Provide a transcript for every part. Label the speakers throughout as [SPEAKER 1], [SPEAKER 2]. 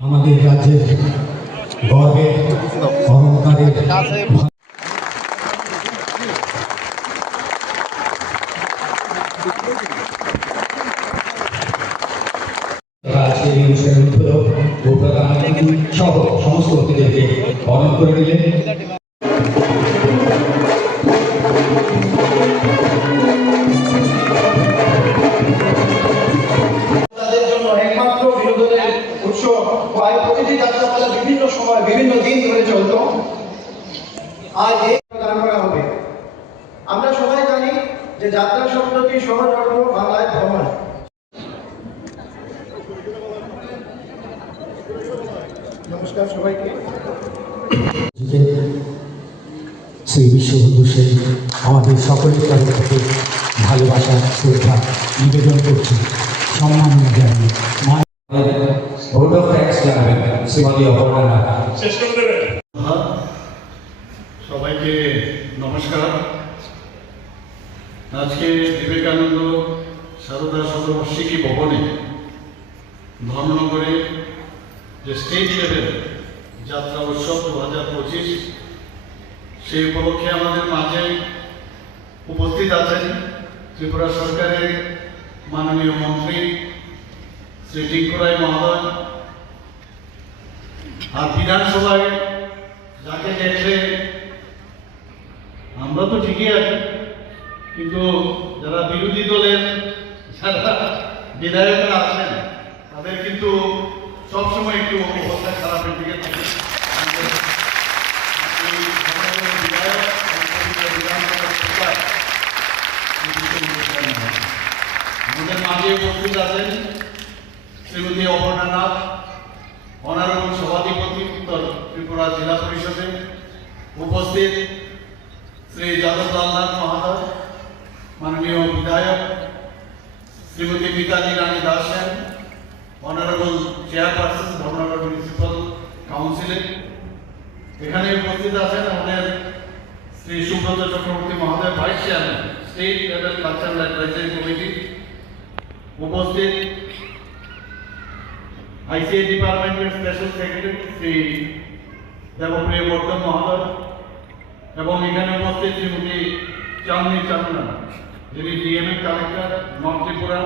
[SPEAKER 1] আমাদের রাজ্যের গর্বের অহংকারের উদ্বোধক ও সহ সমস্ত অতিথিদেরকে বরণ করে নিলেন।
[SPEAKER 2] বিভিন্ন সময় বিভিন্ন দিন ধরে চলতো। আজ এই গান করা হবে। আমরা সবাই জানি যে যাত্রা শব্দটি সহজ অর্থ বাংলায় ভ্রমণ। নমস্কার সবাইকে।
[SPEAKER 1] শ্রী বিশ্ববন্ধু সেন আমাদের সকলের তরফ থেকে ভালোবাসা শ্রদ্ধা নিবেদন করছি। সম্মান জানাই। ভোট অফ থ্যাঙ্কস জানাবেন শ্রীমতী অপর্ণা নাথ।
[SPEAKER 3] সবাইকে নমস্কার। আজকে বিবেকানন্দ সারদা শতবার্ষিকী ভবনে ধর্মনগরে যে স্টেট লেভেল যাত্রা উৎসব দু হাজার পঁচিশ, সেই উপলক্ষে আমাদের মাঝে উপস্থিত আছেন ত্রিপুরা সরকারের মাননীয় মন্ত্রী শ্রী টিঙ্কুরাই মহোদয় আর বিধানসভায় যাকে দেখলে আমরা তো ঠিকই আছি, কিন্তু যারা বিরোধী দলের, যারা বিধায়করা আছেন, তাদের কিন্তু সবসময় একটু অবস্থা খারাপের দিকে থাকে আমাদের মাঝে শ্রীমতী অপর্ণা নাথ সভাধিপতি উত্তর ত্রিপুরা জেলা পরিষদে উপস্থিত শ্রী যাদব লালনাথ মহাদয়, মাননীয় বিধায়ক শ্রীমতী মিতালি রানী দাস সেন অনারেবল চেয়ারপারসন এখানে উপস্থিত আছেন আমাদের শ্রী সুব্রত চক্রবর্তী মহোদয় vice chairman state level cultural advisory committee উপস্থিত। আইসিআই ডিপার্টমেন্টের স্পেশাল সেক্রেটারি শ্রী দেবপ্রিয় বর্ধন মহোদয় এবং এখানে উপস্থিত শ্রীমতী চাঁদনী চান্দনা, যিনি ডিএমএ কালেক্টর নর্থ ত্রিপুরা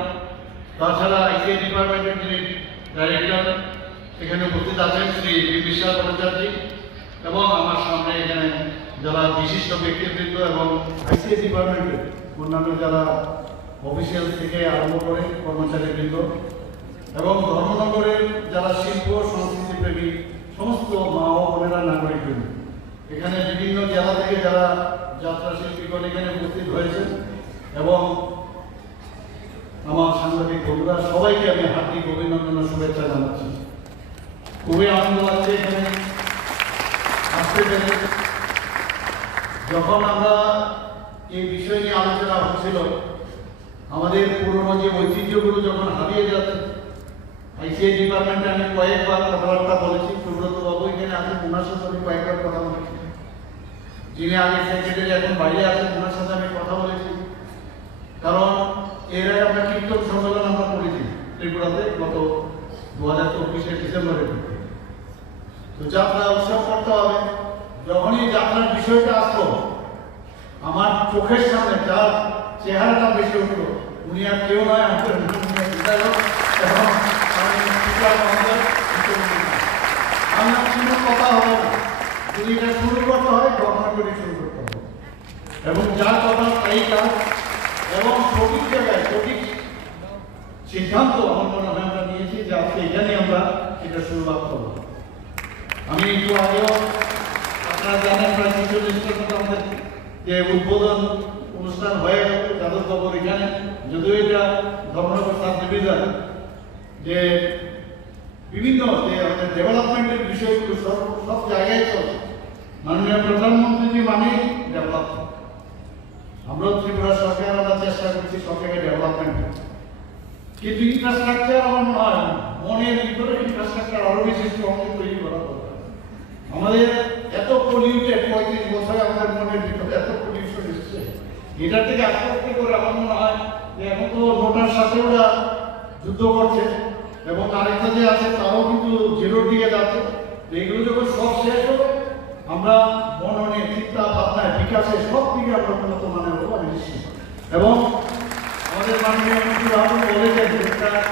[SPEAKER 3] তাছাড়া আইসিআই ডিপার্টমেন্টের যিনি ডাইরেক্টর এখানে উপস্থিত আছেন শ্রী বিশাল ভট্টাচার্য এবং আমার সামনে এখানে যারা বিশিষ্ট ব্যক্তিবৃন্দ এবং আইসিআই ডিপার্টমেন্টের অন্যান্য যারা অফিসিয়াল থেকে আরম্ভ করে কর্মচারীবৃন্দ এবং ধর্মনগরের যারা শিল্প, সংস্কৃতি প্রেমী, সমস্ত মা ও বোনেরা নাগরিকবৃন্দ। এখানে বিভিন্ন জেলা থেকে যারা যাত্রা শিল্পীগণ এখানে উপস্থিত হয়েছেন এবং আমার সাংবাদিক বন্ধুরা, সবাইকে আমি হার্দিক অভিনন্দন শুভেচ্ছা জানাচ্ছি। খুবই আনন্দ লাগছে এখানে। আসতে পেরে। যখন আমরা এই বিষয় নিয়ে আলোচনা হচ্ছিল, আমাদের পুরনো যে ঐতিহ্যগুলো যখন হারিয়ে যাচ্ছে আইসিআই ডিপার্টমেন্টে আমি কয়েকবার কথাবার্তা বলেছি সুব্রত বাবু এখানে আছেন, ওনার সাথে আমি কয়েকবার কথা বলেছি। যিনি আগে সেক্রেটারি এখন বাইরে আছেন, ওনার সাথে আমি কথা বলেছি। কারণ এর আমরা কীর্তন সম্মেলন আমরা করেছি ত্রিপুরাতে গত দু হাজার চব্বিশে ডিসেম্বরে তো যাত্রা উৎসব করতে হবে। যখনই যাত্রার বিষয়টা আসলো, আমার চোখের সামনে যার চেহারাটা বেশি উঠল, উনি আর কেউ নয় আমাদের কথা হবে এটা শুরু করতে হবে এবং এবং সিদ্ধান্ত আমার মনে হয় আমরা নিয়েছি যে আজকে এখানে আমরা এটা করব আমি একটু আগেও আপনারা জানেন প্রায় ছেচল্লিশটার মতো আমাদের যে উদ্বোধন অনুষ্ঠান হয়ে গেল যাদব বাবুর এখানে। যদিও এটা ধর্মনগর সাব ডিভিশন যে বিভিন্ন যে আমাদের ডেভেলপমেন্টের বিষয়গুলো সব সব জায়গায় চলছে। মাননীয় প্রধানমন্ত্রীজি মানে ডেভেলপমেন্ট আমরা ত্রিপুরা সরকার, আমরা চেষ্টা করছি জায়গায় ডেভেলপমেন্ট কিন্তু ইনফ্রাস্ট্রাকচার আমার হয়, মনের ভিতরে ইনফ্রাস্ট্রাকচার আরও বেশি স্ট্রংলি তৈরি করা দরকার আমাদের এত পলিউটেড পঁয়ত্রিশ বছরে আমাদের মনের ভিতরে এত পলিউশন এসছে এটা থেকে আস্তে করে আমার মনে হয় যে এখন তো নোটার সাথে ওরা যুদ্ধ করছে এবং আরেকটা যে আছে, তারাও কিন্তু জিরোর দিকে যাচ্ছে। এগুলো যখন সব শেষ হবে, আমরা মননে চিন্তা ভাবনায় বিকাশে সব দিকে আমরা উন্নত মানের হব, আমি নিশ্চিত। এবং আমাদের মাননীয় মন্ত্রী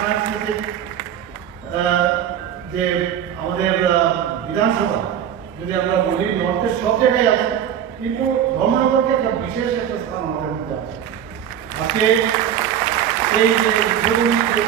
[SPEAKER 3] সাংস্কৃতিক যে আমাদের বিধানসভা, যদি আমরা বলি নর্থের সব জায়গায় আছে। কিন্তু ধর্মনগরকে একটা বিশেষ একটা স্থান আমাদের মধ্যে আছে। আজকে এই যে উদ্বোধনী যে